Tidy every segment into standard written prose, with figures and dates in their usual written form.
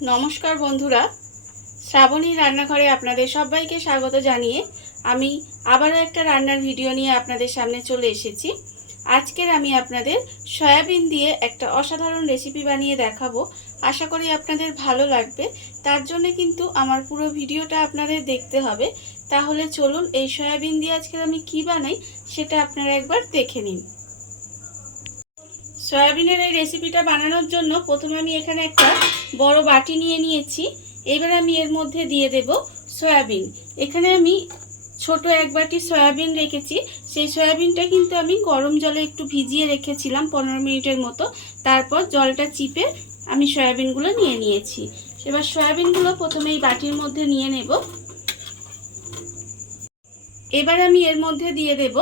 নমস্কার বন্ধুরা, শ্রাবণী রান্নাঘরে আপনাদের সবাইকে স্বাগত জানিয়ে আমি আবারও একটা রান্নার ভিডিও নিয়ে আপনাদের সামনে চলে এসেছি। আজকের আমি আপনাদের সয়াবিন দিয়ে একটা অসাধারণ রেসিপি বানিয়ে দেখাবো। আশা করি আপনাদের ভালো লাগবে। তার জন্য কিন্তু আমার পুরো ভিডিওটা আপনাদের দেখতে হবে। তাহলে চলুন এই সয়াবিন দিয়ে আজকে আমি কি বানাই সেটা আপনারা একবার দেখে নিন। সয়াবিনের এই রেসিপিটা বানানোর জন্য প্রথমে আমি এখানে একটা বড় বাটি নিয়ে নিয়েছি। এবার আমি এর মধ্যে দিয়ে দেব সয়াবিন। এখানে আমি ছোট এক বাটি সয়াবিন রেখেছি। সেই সয়াবিনটা কিন্তু আমি গরম জলে একটু ভিজিয়ে রেখেছিলাম 15 মিনিটের মতো। তারপর জলটা চিপে আমি সয়াবিনগুলো নিয়ে নিয়েছি। এবার সয়াবিনগুলো প্রথমে এই বাটির মধ্যে নিয়ে নেব। এবার আমি এর মধ্যে দিয়ে দেব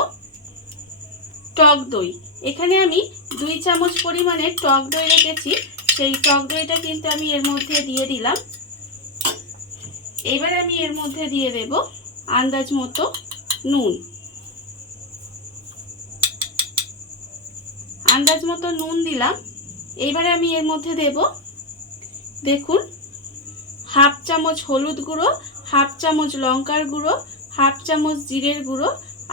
টক দই। এখানে আমি 2 চামচ পরিমাণে টক দই রেখেছি। সেই টক দইটা কিন্তু আমি এর মধ্যে দিয়ে দিলাম। এবার আমি এর মধ্যে দিয়ে দেব আন্দাজ মতো নুন। আন্দাজ মতো নুন দিলাম। এবারে আমি এর মধ্যে দেব, দেখুন, হাফ চামচ হলুদ গুঁড়ো, হাফ চামচ লঙ্কার গুঁড়ো, হাফ চামচ জিরের গুঁড়ো,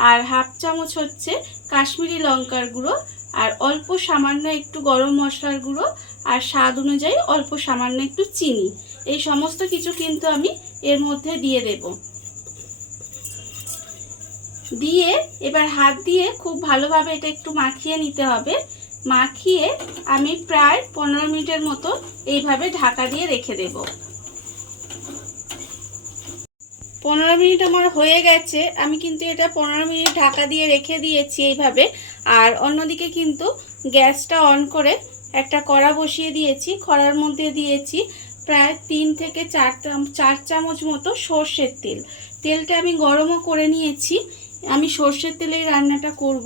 আর হাফ চামচ হচ্ছে কাশ্মীরি লঙ্কার গুঁড়ো, আর অল্প সামান্য একটু গরম মশলার গুঁড়ো, আর স্বাদ অনুযায়ী অল্প সামান্য একটু চিনি। এই সমস্ত কিছু কিন্তু আমি এর মধ্যে দিয়ে দেব। দিয়ে এবার হাত দিয়ে খুব ভালোভাবে এটা একটু মাখিয়ে নিতে হবে। মাখিয়ে আমি প্রায় 15 মিনিটের মতো এইভাবে ঢাকা দিয়ে রেখে দেব। 15 মিনিট আমার হয়ে গেছে। আমি কিন্তু এটা 15 মিনিট ঢাকা দিয়ে রেখে দিয়েছি এইভাবে। আর অন্যদিকে কিন্তু গ্যাসটা অন করে একটা কড়া বসিয়ে দিয়েছি। কড়ার মধ্যে দিয়েছি প্রায় 3 থেকে 4 চামচ মতো সর্ষের তেল। তেলটা আমি গরমও করে নিয়েছি। আমি সর্ষের তেলেই রান্নাটা করব।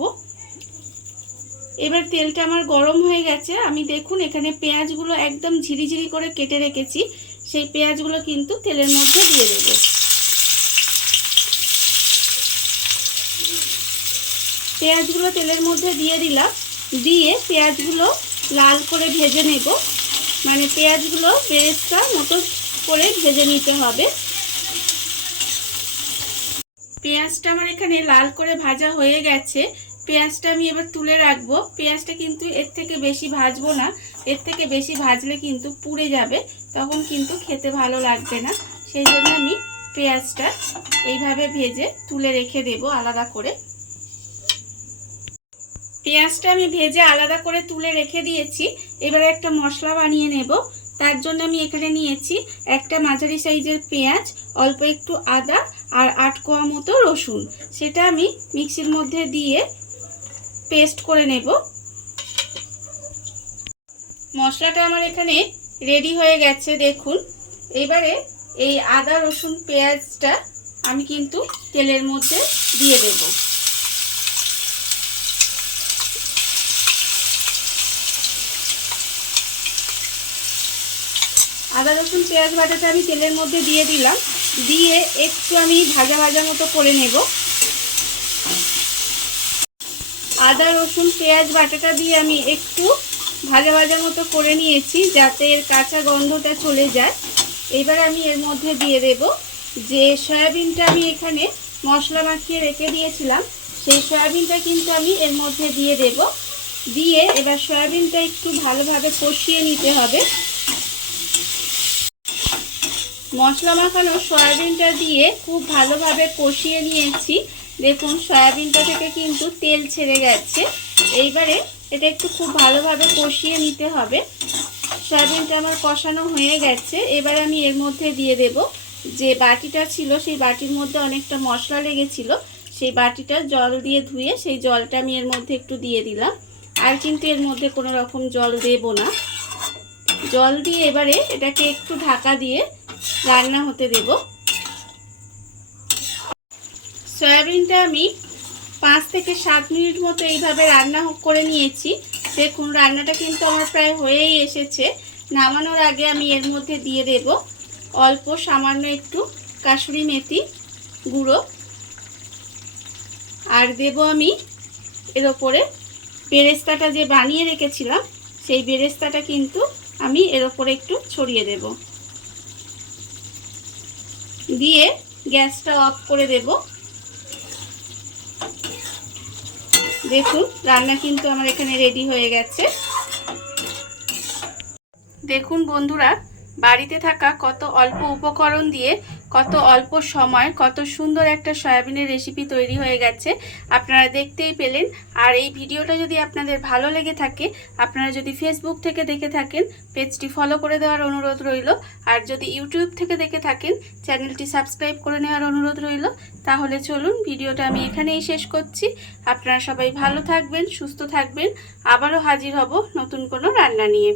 এবার তেলটা আমার গরম হয়ে গেছে। আমি দেখুন এখানে পেঁয়াজগুলো একদম ঝিরিঝিরি করে কেটে রেখেছি। সেই পেঁয়াজগুলো কিন্তু তেলের মধ্যে দিয়ে দেব। পেঁয়াজগুলো তেলের মধ্যে দিয়ে দিলাম। দিয়ে পেঁয়াজগুলো লাল করে ভেজে নেব। মানে পেঁয়াজগুলো বেরেস্তা মতো করে ভেজে নিতে হবে। পেঁয়াজটা আমার এখানে লাল করে ভাজা হয়ে গেছে। পেঁয়াজটা আমি এবার তুলে রাখবো। পেঁয়াজটা কিন্তু এর থেকে বেশি ভাজবো না। এর থেকে বেশি ভাজলে কিন্তু পুড়ে যাবে, তখন কিন্তু খেতে ভালো লাগবে না। সেই জন্য আমি পেঁয়াজটা এইভাবে ভেজে তুলে রেখে দেব আলাদা করে। পেঁয়াজটা আমি ভেজে আলাদা করে তুলে রেখে দিয়েছি। এবারে একটা মশলা বানিয়ে নেব। তার জন্য আমি এখানে নিয়েছি একটা মাঝারি সাইজের পেঁয়াজ, অল্প একটু আদা, আর 8 কোয়া মতো রসুন। সেটা আমি মিক্সির মধ্যে দিয়ে পেস্ট করে নেব। মশলাটা আমার এখানে রেডি হয়ে গেছে, দেখুন। এবারে এই আদা রসুন পেঁয়াজটা আমি কিন্তু তেলের মধ্যে দিয়ে দেব। আদা রসুন পেঁয়াজ বাটাটা আমি তেলের মধ্যে দিয়ে দিলাম। দিয়ে একটু আমি ভাজা ভাজা মতো করে নেব। আদা রসুন পেঁয়াজ বাটাটা দিয়ে আমি একটু ভাজা ভাজা মতো করে নিয়েছি, যাতে এর কাঁচা গন্ধটা চলে যায়। এবার আমি এর মধ্যে দিয়ে দেব যে সয়াবিনটা আমি এখানে মশলা মাখিয়ে রেখে দিয়েছিলাম। সেই সয়াবিনটা কিন্তু আমি এর মধ্যে দিয়ে দেব। দিয়ে এবার সয়াবিনটা একটু ভালোভাবে কষিয়ে নিতে হবে। মশলা মাখানো সয়াবিনটা দিয়ে খুব ভালোভাবে কষিয়ে নিয়েছি। দেখুন সয়াবিনটা থেকে কিন্তু তেল ছেড়ে গেছে। এইবারে এটা একটু খুব ভালোভাবে কষিয়ে নিতে হবে। সয়াবিনটা আমার কষানো হয়ে গেছে। এবার আমি এর মধ্যে দিয়ে দেব যে বাটিটা ছিল, সেই বাটির মধ্যে অনেকটা মশলা লেগেছিল। সেই বাটিটা জল দিয়ে ধুয়ে সেই জলটা আমি এর মধ্যে একটু দিয়ে দিলাম। আর কিন্তু এর মধ্যে কোনো রকম জল দেব না। জল দিয়ে এবারে এটাকে একটু ঢাকা দিয়ে রান্না হতে দেব। সয়াবিনটা আমি 5 থেকে 7 মিনিট মতো এইভাবে রান্না করে নিয়েছি। দেখুন রান্নাটা কিন্তু আমার প্রায় হয়েই এসেছে। নামানোর আগে আমি এর মধ্যে দিয়ে দেব অল্প সামান্য একটু কাসুরি মেথি গুঁড়ো, আর দেব আমি এর ওপরে বেরেস্তাটা যে বানিয়ে রেখেছিলাম, সেই বেরেস্তাটা কিন্তু আমি এর ওপরে একটু ছড়িয়ে দেব। দিয়ে গ্যাসটা অফ করে দেব। দেখুন রান্না কিন্তু আমার এখানে রেডি হয়ে গেছে। দেখুন বন্ধুরা, বাড়িতে থাকা কত অল্প উপকরণ দিয়ে কত অল্প সময় কত সুন্দর একটা সয়াবিনের রেসিপি তৈরি হয়ে গেছে, আপনারা দেখতেই পেলেন। আর এই ভিডিওটা যদি আপনাদের ভালো লেগে থাকে, আপনারা যদি ফেসবুক থেকে দেখে থাকেন পেজটি ফলো করে দেওয়ার অনুরোধ রইল, আর যদি ইউটিউব থেকে দেখে থাকেন চ্যানেলটি সাবস্ক্রাইব করে নেওয়ার অনুরোধ রইল। তাহলে চলুন ভিডিওটা আমি এখানেই শেষ করছি। আপনারা সবাই ভালো থাকবেন, সুস্থ থাকবেন। আবারও হাজির হব নতুন কোনো রান্না নিয়ে।